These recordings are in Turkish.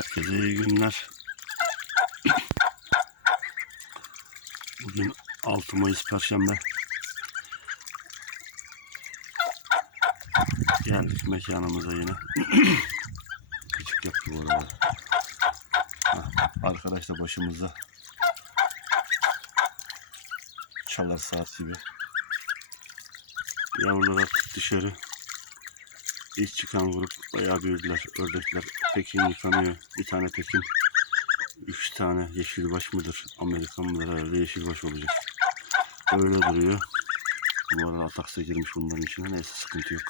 Herkese iyi günler. Bugün 6 Mayıs Perşembe. Geldik mekanımıza yine. Küçük yaptı bu arada. Arkadaş da başımızda. Çalar saat gibi. Yavrular attık dışarı. İlk çıkan grup bayağı büyüdüler. Ördekler Pekin yıkanıyor. Bir tane Pekin. Üç tane yeşilbaş mıdır? Amerikan mıdır? Herhalde yeşilbaş olacak. Öyle duruyor. Bu arada ataksa girmiş bunların içine. Neyse sıkıntı yok.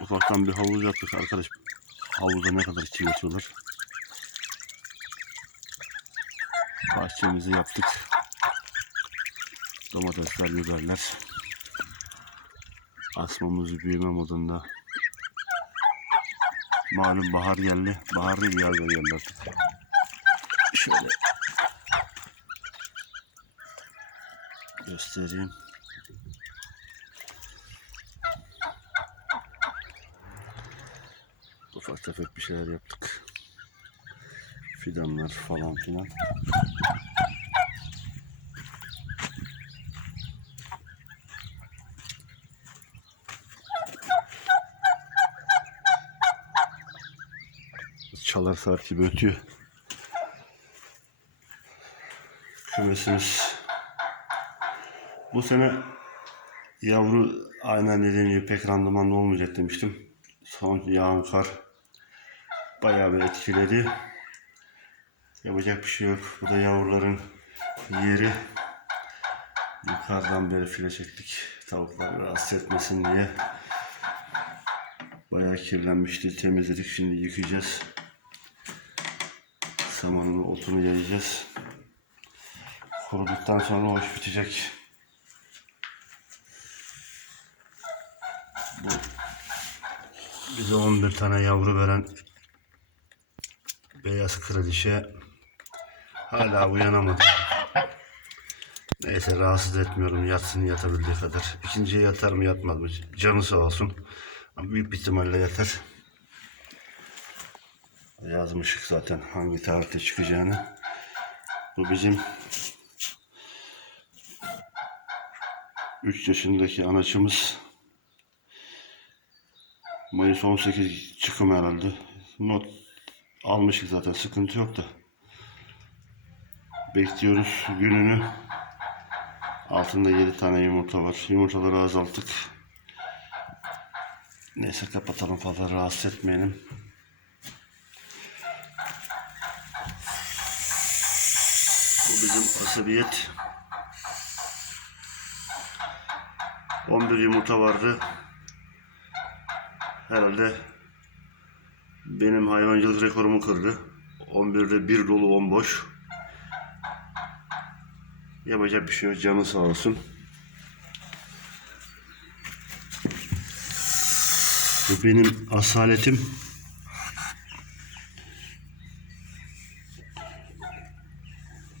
Ufaktan bir havuz yaptık arkadaş. Havuzda ne kadar kirletiyorlar. Bahçemizi yaptık. Domatesler, biberler. Asmamız büyüme modunda. Malum bahar geldi. Bahar değil yaz da geldi artık. Şöyle göstereyim. Ufak tefek bir şeyler yaptık. Fidanlar falan filan. Çalar saat gibi ötüyor. Kümesimiz bu sene yavru aynen dediğim gibi pek randımanlı olmayacak demiştim. Son yağan kar bayağı bir etkiledi. Yapacak bir şey yok. Bu da yavruların yeri. Yukarıdan beri file çektik. Tavuklar rahatsız etmesin diye. Bayağı kirlenmişti. Temizledik. Şimdi yıkayacağız. Samanın otunu yayacağız. Kuruduktan sonra iş bitecek. Bu bize 11 tane yavru veren beyaz kraliçe hala uyanamadı. Neyse rahatsız etmiyorum. Yatsın yatabildiği kadar. İkinciye yatar mı yatmaz mı? Canı sağ olsun. Büyük ihtimalle yatar. Yazmışık zaten hangi tarihte çıkacağını. Bu bizim 3 yaşındaki anaçımız. Mayıs 18 çıkım herhalde. Not almışık zaten sıkıntı yok da. Bekliyoruz gününü. Altında 7 tane yumurta var. Yumurtaları azalttık. Neyse kapatalım fazla rahatsız etmeyelim. Bu bizim asabiyet. 11 yumurta vardı. Herhalde benim hayvancılık rekorumu kırdı. 11'de bir dolu 10 boş. Yapacak bir şey yok. Canı sağ olsun. Bu benim asaletim.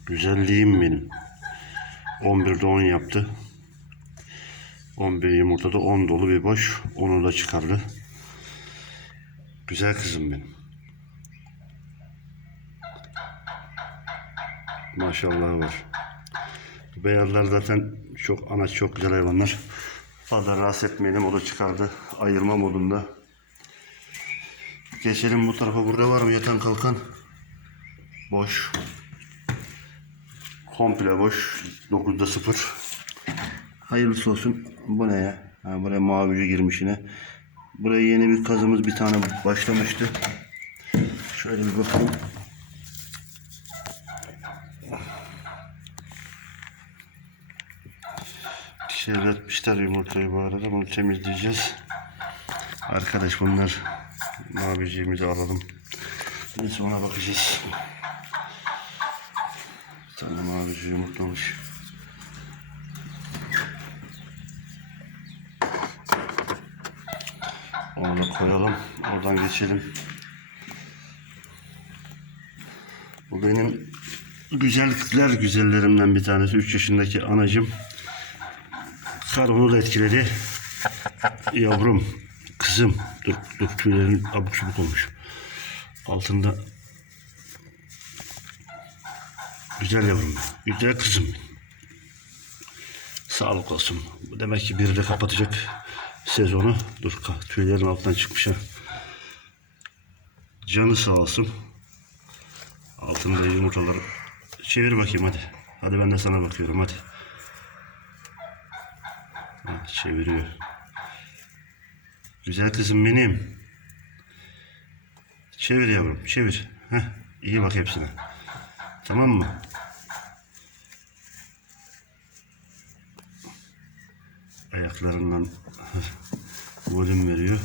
Güzelliğim benim. 11'de 10 yaptı. 11 yumurtada 10 dolu bir boş. Onu da çıkardı. Güzel kızım benim. Maşallah var. Beyazlar zaten çok anaç çok güzel hayvanlar. Fazla rahatsız etmeyelim. O da çıkardı. Ayırma modunda. Geçelim bu tarafa. Burada var mı yatan kalkan? Boş. Komple boş. 9'da 0. Hayırlısı olsun. Bu ne ya? Ha, buraya mavici girmiş yine. Buraya yeni bir kazımız bir tane başlamıştı. Şöyle bir bakalım. Çevretmişler yumurtayı bu arada. Bunu temizleyeceğiz. Arkadaş bunlar maviciğimizi alalım. Neyse ona bakacağız. Bir tane mavici yumurtlamış. Onu koyalım. Oradan geçelim. Bu benim güzellikler güzellerimden bir tanesi. 3 yaşındaki anacım. Kar onu da etkiledi. Yavrum, kızım. Dur, dur tüylerin abuk subuk olmuş. Altında güzel yavrum. Güzel kızım. Sağlık olsun. Demek ki biri kapatacak sezonu. Dur tüylerin altından çıkmış ha. Canı sağ olsun. Altında yumurtaları. Çevir bakayım hadi. Hadi ben de sana bakıyorum hadi. Ha, çeviriyor. Güzel kızım benim. Çevir yavrum çevir. Heh, iyi bak hepsine. Tamam mı? Ayaklarından volüm veriyor.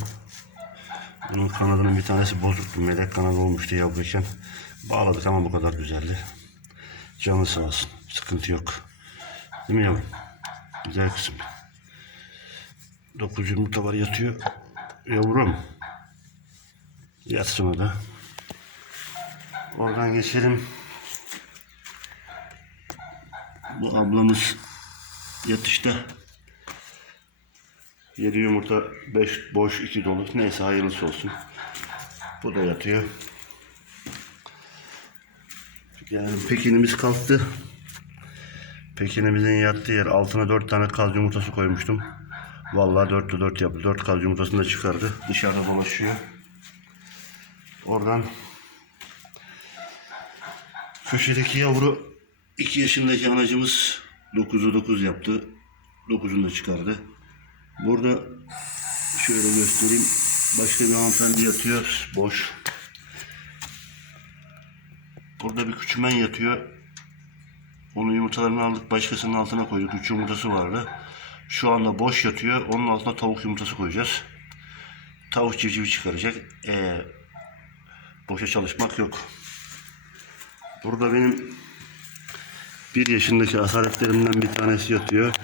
Bunun kanadının bir tanesi bozuktu. Melek kanadı olmuştu yavruyken. Bağladık ama bu kadar güzeldi. Canı sağ olsun. Sıkıntı yok. Değil mi yavrum? Güzel kızım. Dokuz yumurta var yatıyor. Yavrum. Yatsın o da. Oradan geçelim. Bu ablamız yatışta. Yedi yumurta, beş boş, iki dolu. Neyse hayırlısı olsun. Bu da yatıyor. Yani pekinimiz kalktı. Pekinimizin yattığı yer altına dört tane kaz yumurtası koymuştum. Vallahi dörtte dört yaptı. Dört kaz yumurtasını da çıkardı. Dışarıda dolaşıyor. Oradan köşedeki yavru 2 yaşındaki anacımız 9'u 9 yaptı. 9'unu da çıkardı. Burada şöyle göstereyim. Başka bir hanımefendi yatıyor. Boş. Burada bir küçümen yatıyor. Onun yumurtalarını aldık. Başkasının altına koyduk. Üç yumurtası vardı. Şu anda boş yatıyor. Onun altına tavuk yumurtası koyacağız. Tavuk civcivi çıkaracak. Ee, boşa çalışmak yok. Burada benim bir yaşındaki asaletlerimden bir tanesi yatıyor.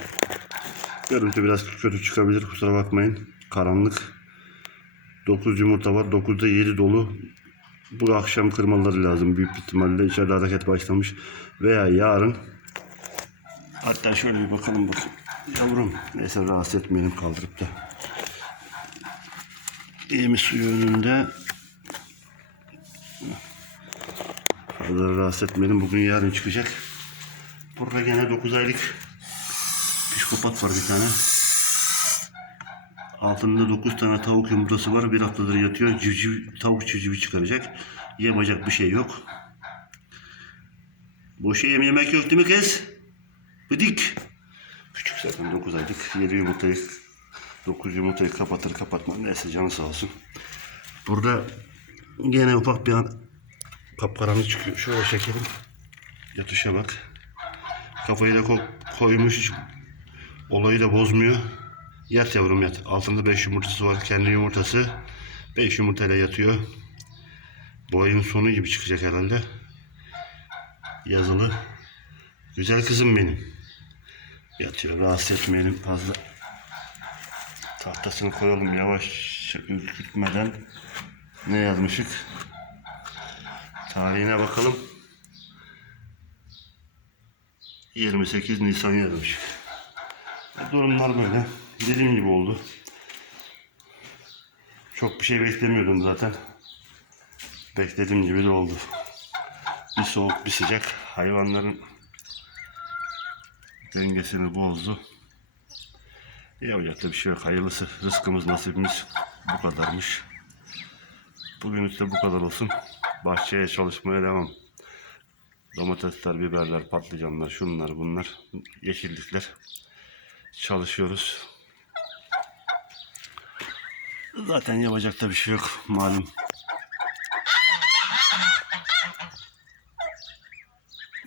Görüntü biraz kötü çıkabilir kusura bakmayın. Karanlık. 9 yumurta var. 9'da 7 dolu. Bu akşam kırmaları lazım. Büyük ihtimalle içeride hareket başlamış. Veya yarın. Hatta şöyle bir bakalım bakayım. Yavrum. Neyse rahatsız etmeyelim kaldırıp da. İyi mi suyu önünde? Fazla rahatsız etmeyelim. Bugün yarın çıkacak. Burada gene 9 aylık psikopat var bir tane. Altında 9 tane tavuk yumurtası var. Bir haftadır yatıyor. Civciv, tavuk civcivi çıkaracak. Yemeyecek bir şey yok. Boşa yem yemek yok değil mi kız? Bıdık. Küçük zaten 9 aylık. 7 yumurtayı 9 yumurtayı kapatır kapatma. Neyse canı sağ olsun. Burada gene ufak bir an kapkaranlık çıkıyor. Şöyle çekelim. Yatışa bak. Kafayı da ko- koymuş. Olayı da bozmuyor. Yat yavrum yat. Altında 5 yumurtası var. Kendi yumurtası. 5 yumurtayla yatıyor. Bu ayın sonu gibi çıkacak herhalde. Yazılı. Güzel kızım benim. Yatıyor. Rahatsız etmeyelim fazla. Tahtasını koyalım yavaş ürkütmeden. Ne yazmışık? Tarihine bakalım. 28 Nisan yazmış. Durumlar böyle. Dediğim gibi oldu. Çok bir şey beklemiyordum zaten. Beklediğim gibi de oldu. Bir soğuk bir sıcak hayvanların dengesini bozdu. Yapacak da bir şey yok. Hayırlısı. Rızkımız nasibimiz bu kadarmış. Bugünlük de bu kadar olsun. Bahçeye çalışmaya devam. Domatesler, biberler, patlıcanlar, şunlar bunlar, yeşillikler. Çalışıyoruz. Zaten yapacak da bir şey yok malum.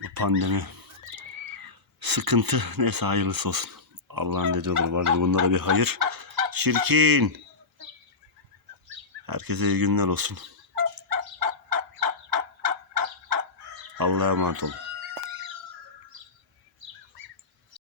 Bu pandemi sıkıntı neyse hayırlısı olsun. Allah'ın dediği olur vardır bunlara bir hayır. Çirkin. Herkese iyi günler olsun. Allah'a emanet olun.